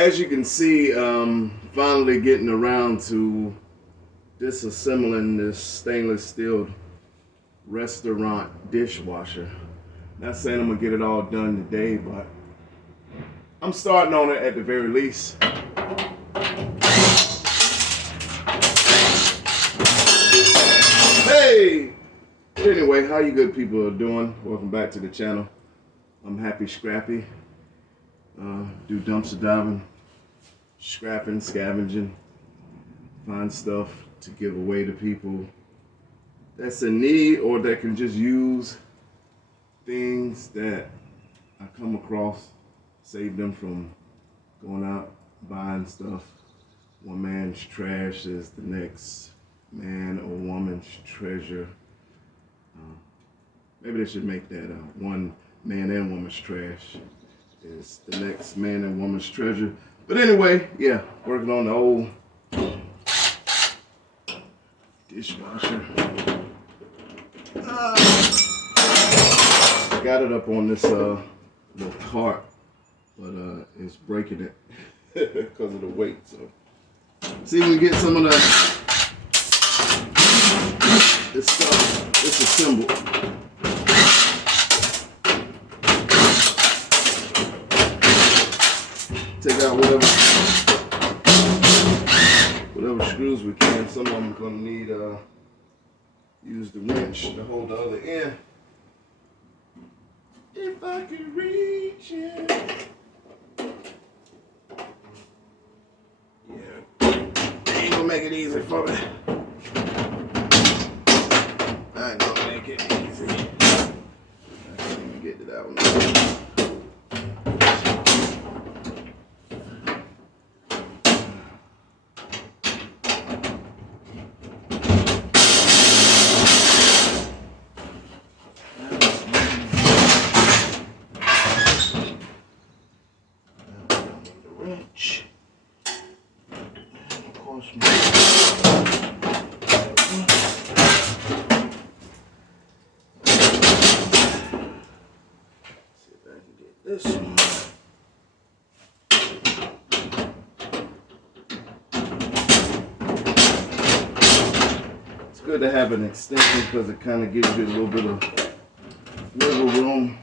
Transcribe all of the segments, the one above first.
as you can see, finally getting around to disassembling this stainless steel restaurant dishwasher. Not saying I'm gonna get it all done today, but I'm starting on it at the very least. Hey! Anyway, how you good people are doing? Welcome back to the channel. I'm Happy Scrappy. Do dumpster diving, scrapping, scavenging, find stuff to give away to people that's in need or that can just use things that I come across, save them from going out buying stuff. One man's trash is the next man or woman's treasure. Maybe they should make that one man and woman's trash is the next man and woman's treasure. But anyway, yeah, working on the old dishwasher. Got it up on this little cart, but it's breaking it because of the weight. So see if we can get some of this stuff disassembled. Take out whatever screws we can. Some of them gonna need use the wrench to hold the other end. If I could reach it. Yeah, they ain't gonna make it easy for me. I ain't gonna make it easy. I can't even get to that one. Wrench. And of course, see if I can get this one. It's good to have an extension because it kind of gives you a little bit of wiggle room.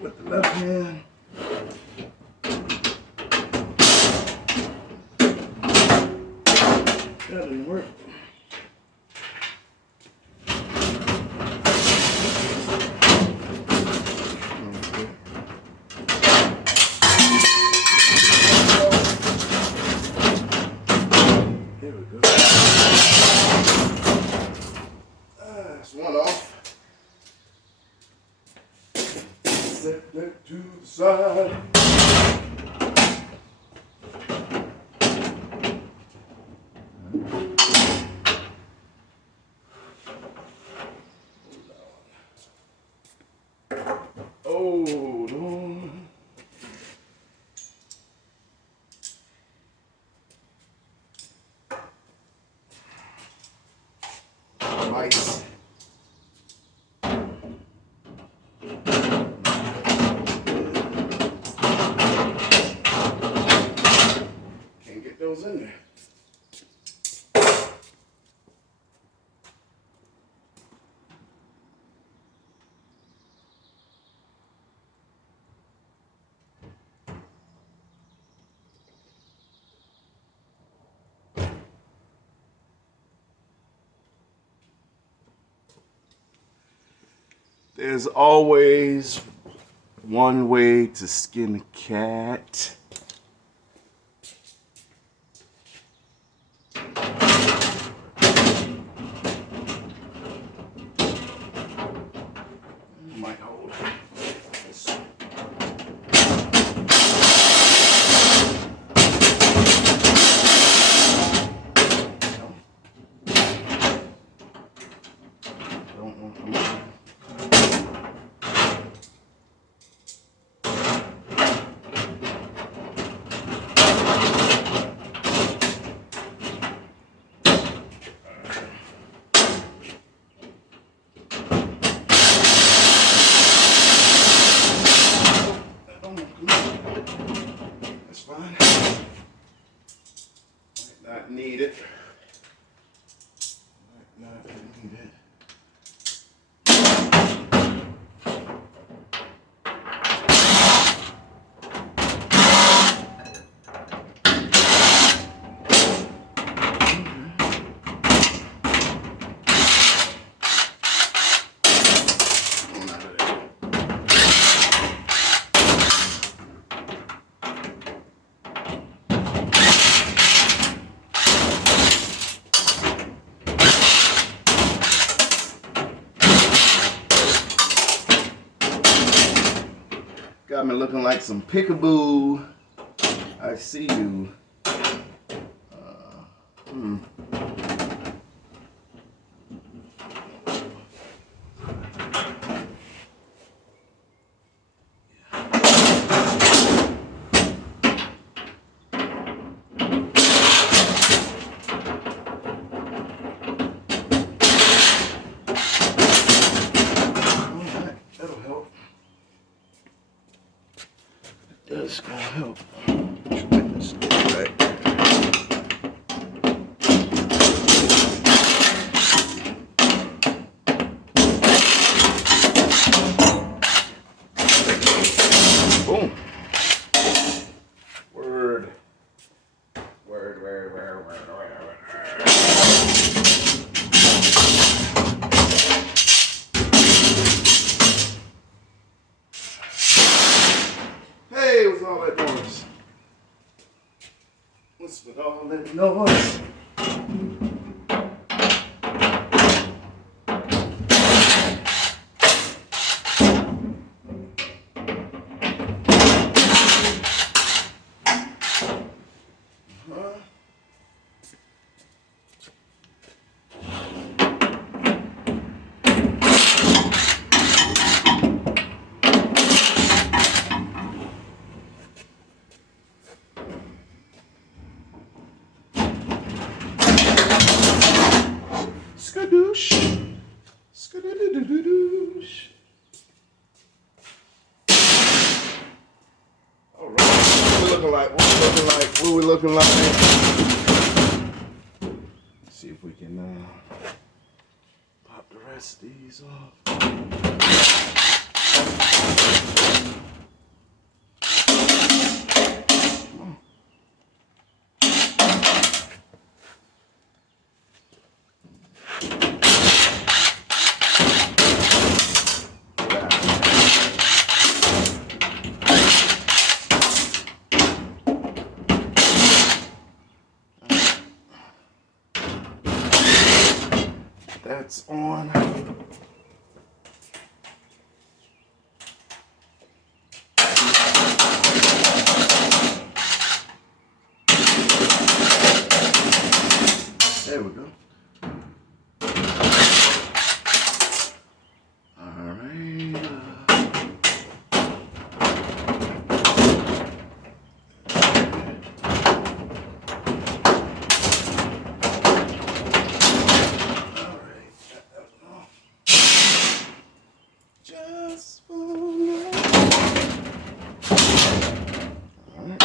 With the left hand. That didn't work. Here we go. That's one off. Set that to the side. Hold on. Mice. In there. There's always one way to skin a cat. Might hold. That's fine. Might not need it. Might not need it. Got me looking like some peekaboo. I see you. That's gonna help. This right. Boom. Word. Hey, what's all that noise? What's with all that noise? Skadoosh. Skadoosh. All right. What we looking like? What we looking like? Let's see if we can pop the rest of these off. That's on. There we go. All right. Just for love. All right.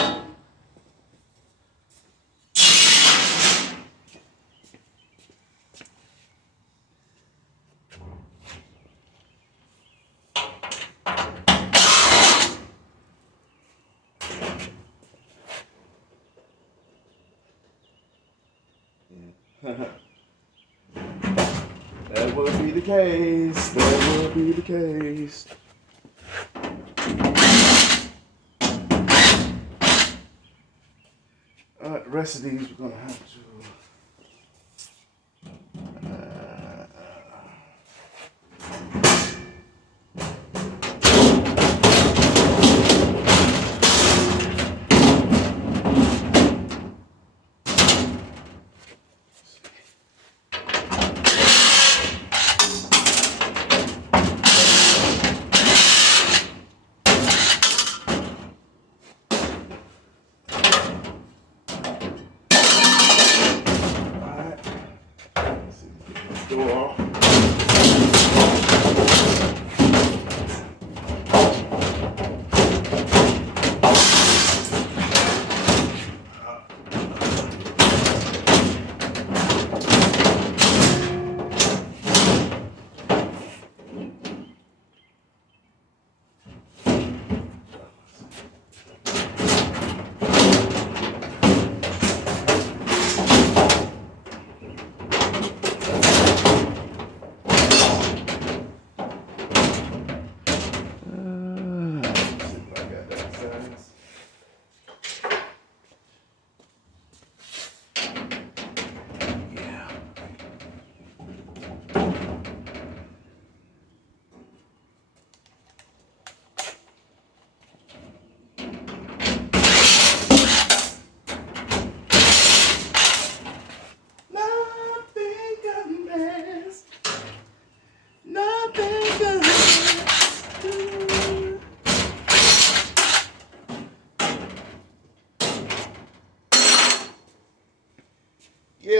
That will be the case. That will be the case. The rest of these we're gonna have to.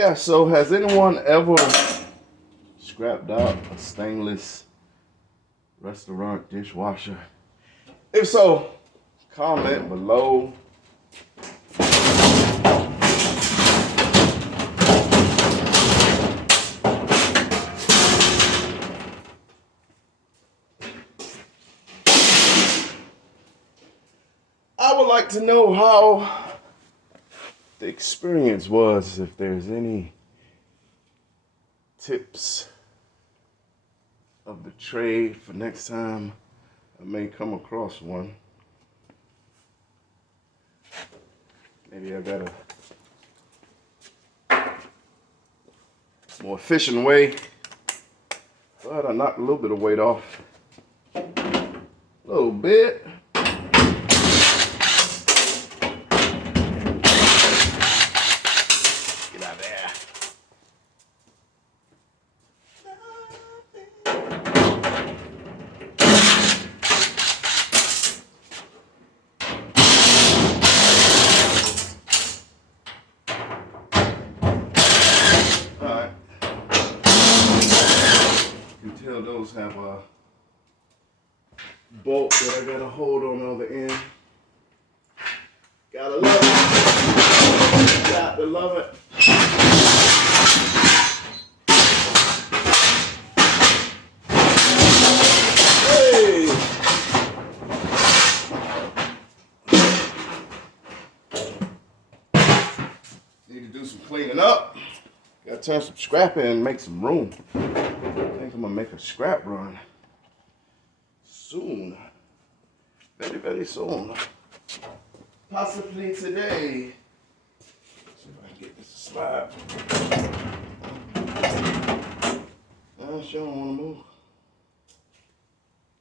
Yeah, so has anyone ever scrapped out a stainless restaurant dishwasher? If so, comment below. I would like to know how the experience was, if there's any tips of the trade for next time I may come across one. Maybe I got a more efficient way, but I knocked a little bit of weight off. A little bit. Get out of there. Alright. You can tell those have a bolt that I gotta hold on the other end. Gotta love it. Got to love it. Hey! Need to do some cleaning up. Gotta turn some scrap in and make some room. I think I'm gonna make a scrap run soon. Very, very soon. Possibly today. Let's see if I can get this to slide. I sure don't want to move.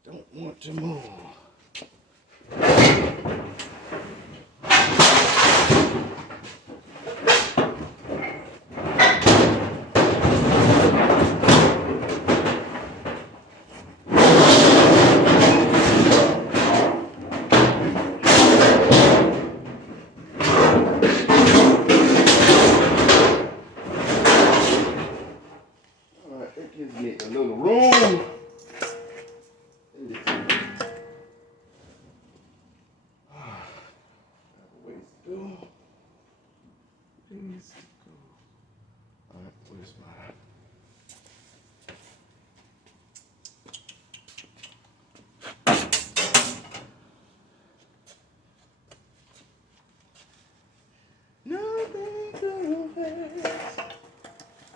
Don't want to move. Gives me a little room. Ways to go. Ways to go. All right, where's my? Nothing compares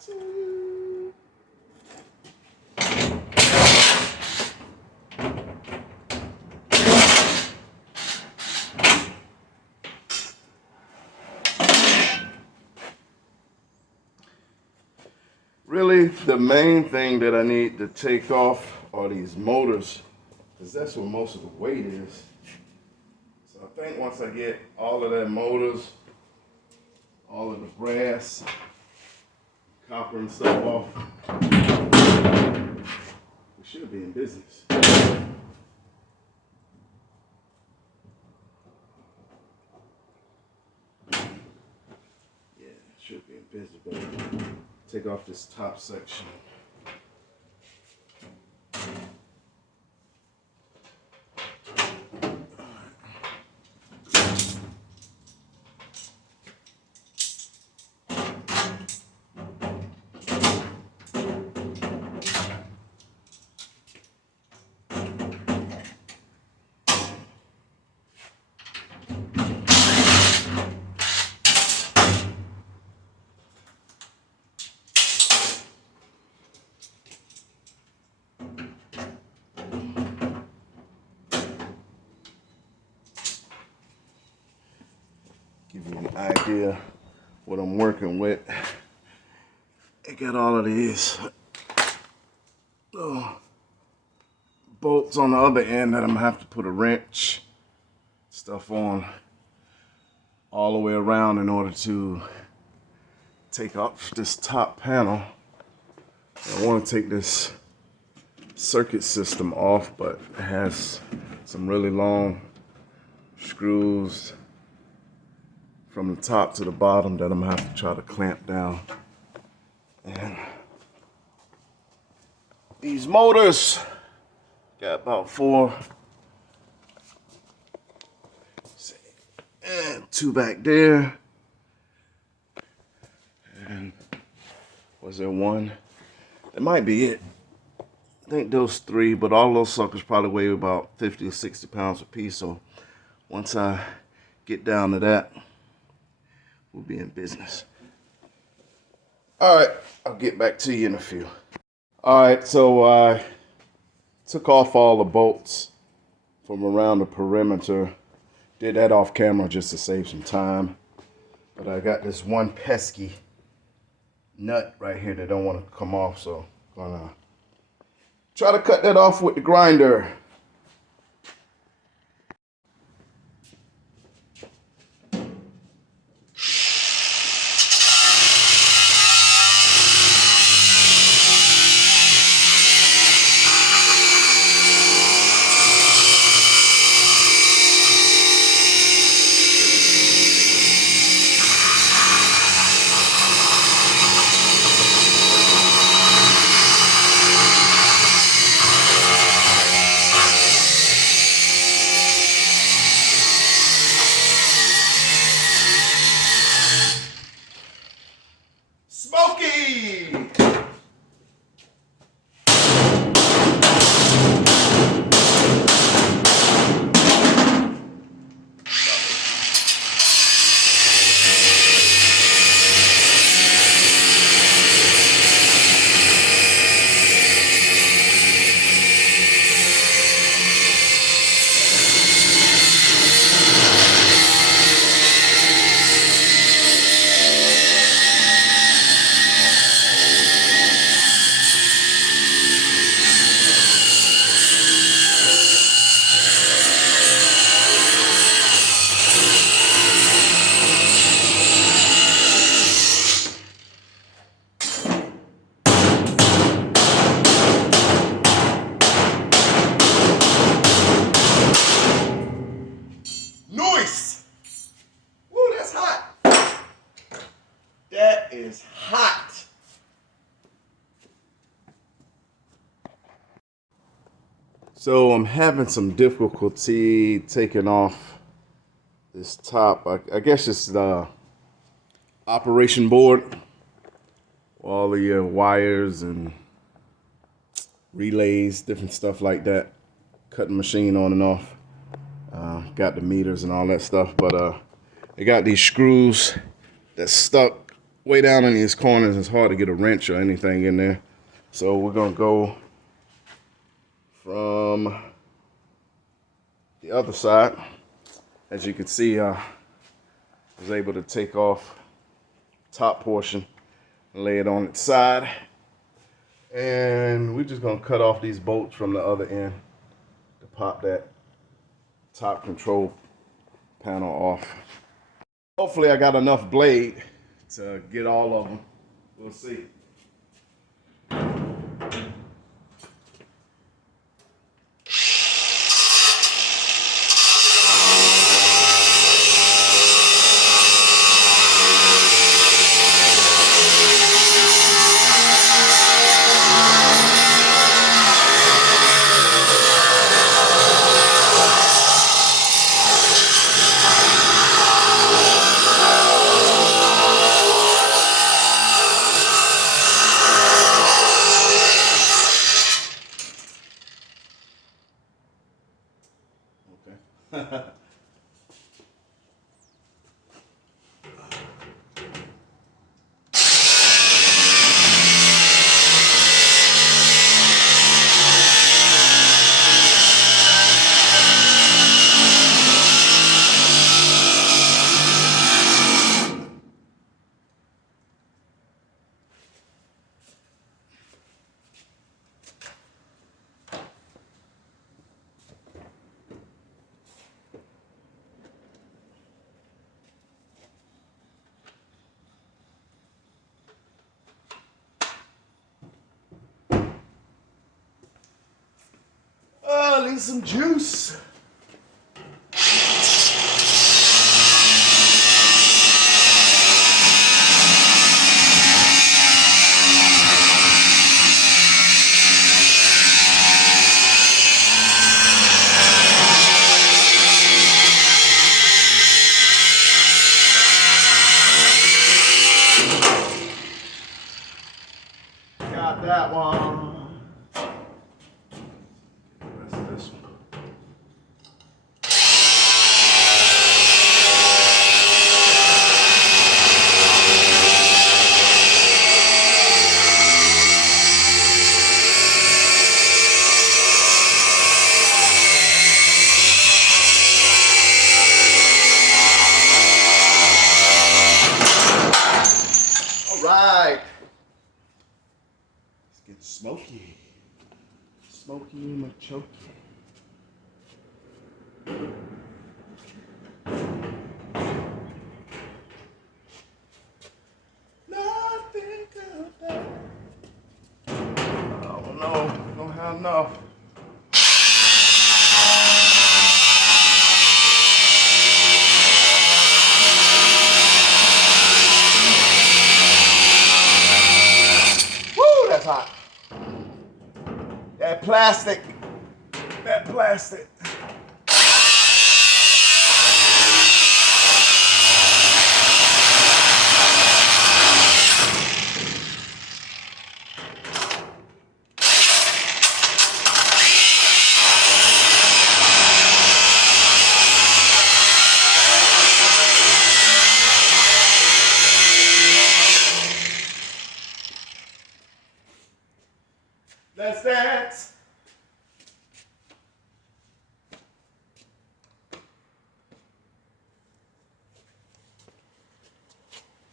to you. Really, the main thing that I need to take off are these motors, because that's where most of the weight is. So I think once I get all of that motors, all of the brass, copper and stuff off, we should be in business. Yeah, should be in business, but take off this top section. Give you an idea what I'm working with. I got all of these bolts on the other end that I'm gonna have to put a wrench stuff on all the way around in order to take off this top panel. I want to take this circuit system off, but it has some really long screws from the top to the bottom that I'm gonna have to try to clamp down And these motors got about 4. And 2 back there. And was there 1? That might be it. I think those 3, but all those suckers probably weigh about 50 or 60 pounds a piece. So once I get down to that, we'll be in business. All right, I'll get back to you in a few. All right, so I took off all the bolts from around the perimeter. Did that off camera just to save some time. But I got this one pesky nut right here that don't want to come off, so I'm gonna try to cut that off with the grinder. Smoky! Nice! Woo, that's hot. That is hot. So I'm having some difficulty taking off this top. I guess it's the operation board. All of your wires and relays, different stuff like that. Cutting machine on and off. Got the meters and all that stuff, but they got these screws that's stuck way down in these corners. It's hard to get a wrench or anything in there. So we're gonna go from the other side. As you can see, I was able to take off top portion and lay it on its side. And we're just gonna cut off these bolts from the other end to pop that top control panel off. Hopefully I got enough blade to get all of them. We'll see. Okay. Oh, I need some juice. Smoky Machoke. Nothing compares. Oh no, we don't have enough. Woo, that's hot. That plastic. That plastic. Let's dance.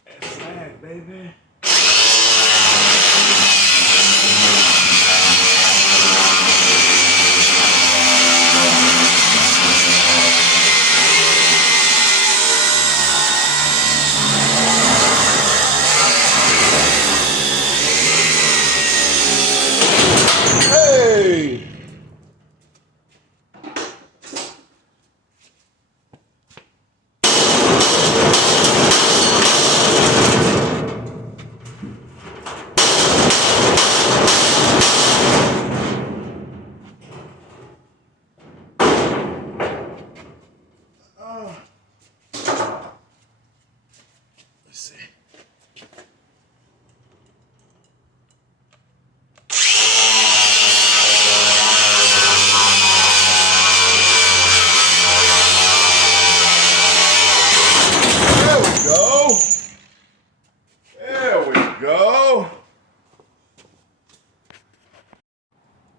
That's that, baby. Hey! Let's see. There we go. There we go.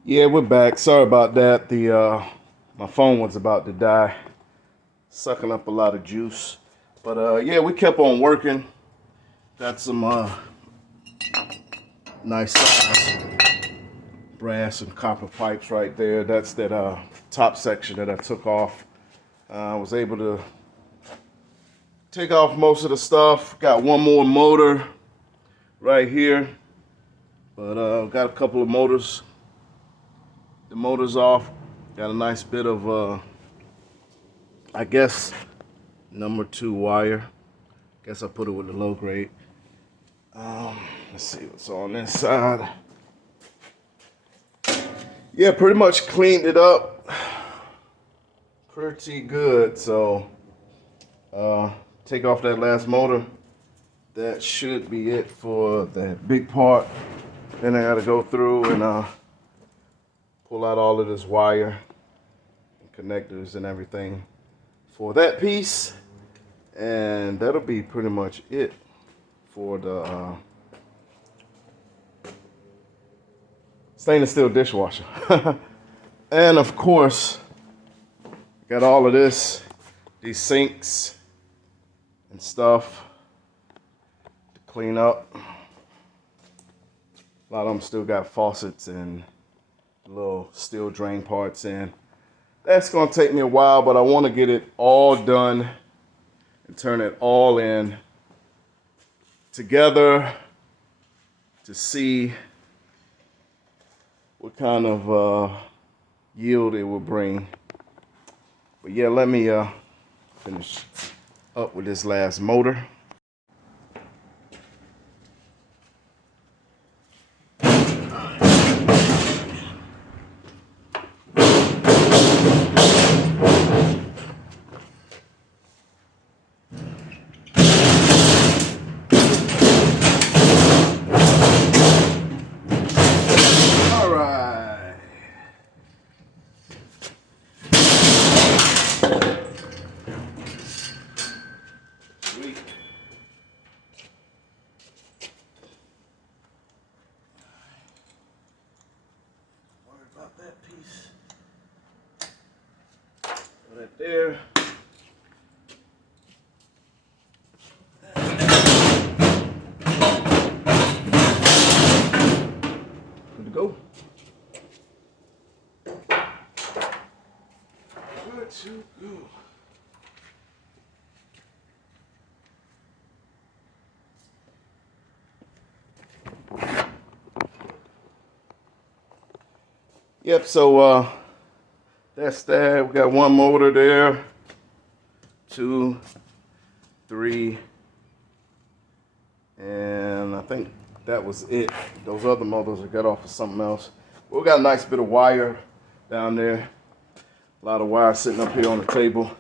Yeah, we're back. Sorry about that. My phone was about to die, sucking up a lot of juice. But yeah, we kept on working. Got some nice size brass and copper pipes right there. That's that top section that I took off. I was able to take off most of the stuff. Got one more motor right here, but got a couple of motors. The motor's off. Got a nice bit of I guess number 2 wire. Guess I put it with the low grade. Let's see what's on this side. Yeah, pretty much cleaned it up pretty good. So take off that last motor. That should be it for that big part. Then I gotta go through and pull out all of this wire and connectors and everything for that piece. And that'll be pretty much it for the stainless steel dishwasher. And of course, got all of this, these sinks and stuff to clean up. A lot of them still got faucets and little steel drain parts in. That's gonna take me a while, but I want to get it all done and turn it all in together to see what kind of yield it will bring. But yeah, let me finish up with this last motor. That piece right there. Good to go. to go. Yep, so that's that. We got one motor there. 2, 3, and I think that was it. Those other motors I got off of something else. We got a nice bit of wire down there. A lot of wire sitting up here on the table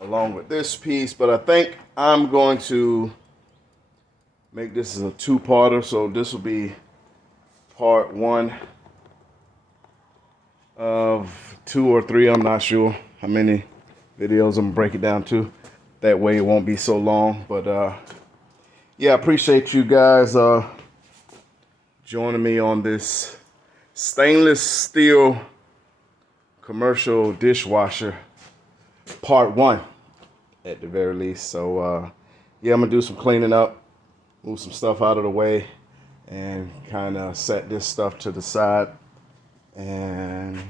along with this piece, but I think I'm going to make this as a two-parter, so this will be part 1 of 2 or 3. I'm not sure how many videos I'm gonna break it down to. That way it won't be so long. But yeah, I appreciate you guys joining me on this stainless steel commercial dishwasher part 1 at the very least. So yeah, I'm gonna do some cleaning up, move some stuff out of the way, and kind of set this stuff to the side and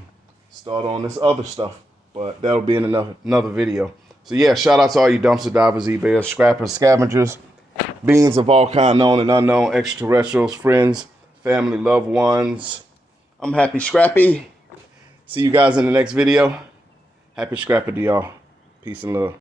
start on this other stuff. But that'll be in another video. So yeah, shout out to all you dumpster divers, eBayers, scrappers, scavengers, beings of all kind, known and unknown, extraterrestrials, friends, family, loved ones. I'm Happy Scrappy. See you guys in the next video. Happy Scrappy to y'all. Peace and love.